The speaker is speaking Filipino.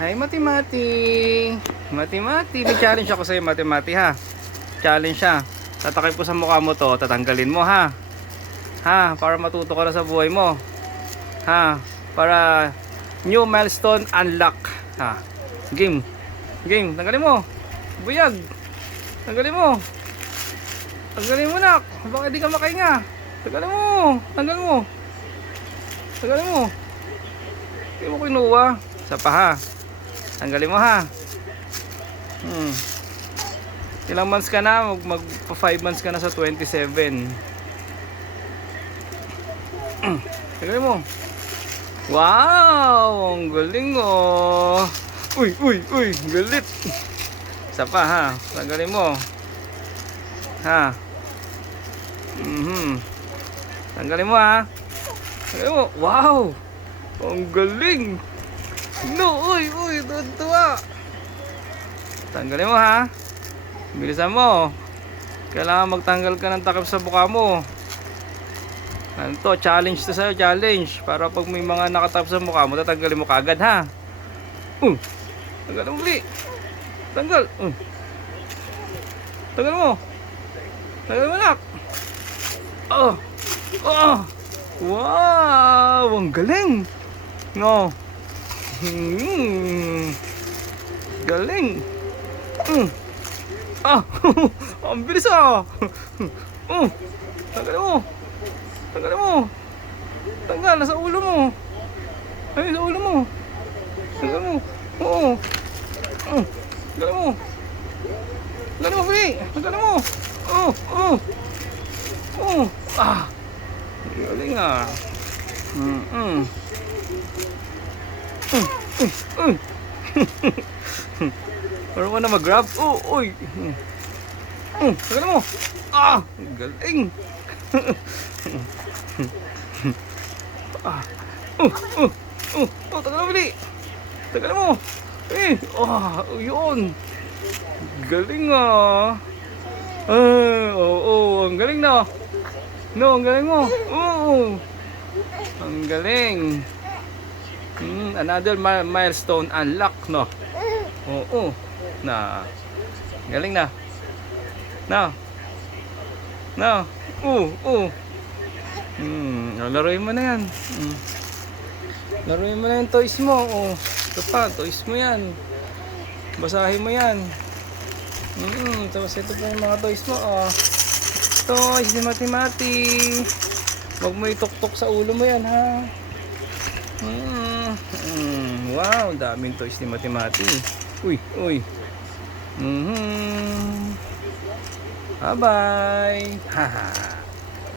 Hi, Mati-Mati. Mati-Mati. May challenge ako sa'yo, Mati-Mati, ha? Challenge siya. Tatakip ko sa mukha mo to, tatanggalin mo, ha? Ha? Para matuto ka na sa buhay mo. Ha? Para new milestone unlock. Ha? Game. Game. Tanggalin mo. Buyag. Tanggalin mo. Tanggalin mo, nak. Baka di ka makahinga. Tanggalin mo. Tanggalin mo. Tanggalin mo. Hindi mo kinuha. Isa pa, ha? Tanggalin mo, ha? Ilang months ka na? Magpa 5 months ka na sa 27. Tanggalin mo. Wow! Ang galing, oh. Uy, uy, uy. Galit. Isa pa, ha? Tanggalin mo. Ha? Tanggalin mo, ha? Tanggalin mo. Wow! Ang galing. No, uy, uy. Tuwa. Tanggalin mo, ha? Bilisan mo. Kailangan magtanggal ka ng takip sa buka mo. Ano to? Challenge to sa'yo. Challenge. Para pag may mga nakatap sa mukha mo, tatanggalin mo kagad, ha? Tanggal mo, bili. Tanggal. Tanggal mo. Tanggal mo, nak. Oh. Oh. Wow. Ang galing. No. Galing. Ang bilis, ah. Tanggal mo. Tanggal mo. Tanggal, nasa ulo mo. Ay, sa ulo mo. Tanggal mo. Oo. Tanggal mo. Tanggal mo, Bri. Tanggal mo. Galing, ah. Parang mo na mag-grab. Uy. Tanggal mo. Galing. Tanggal mo, Bili. Tanggal mo. Yun. Galing, ah. Ang galing na. No, ang galing mo. Ang galing. Another milestone unlock, no? Na. Galing na. No. Laruin mo na yan. Laruin mo na yung toys mo. Ito pa, toys mo yan. Basahin mo yan. Tapos ito pa yung mga toys mo. Toys ni Mati-Mati. Huwag mo ituktok sa ulo mo yan, ha? Wow, daming toys ni Mati-Mati. Uy. Bye-bye. Haha.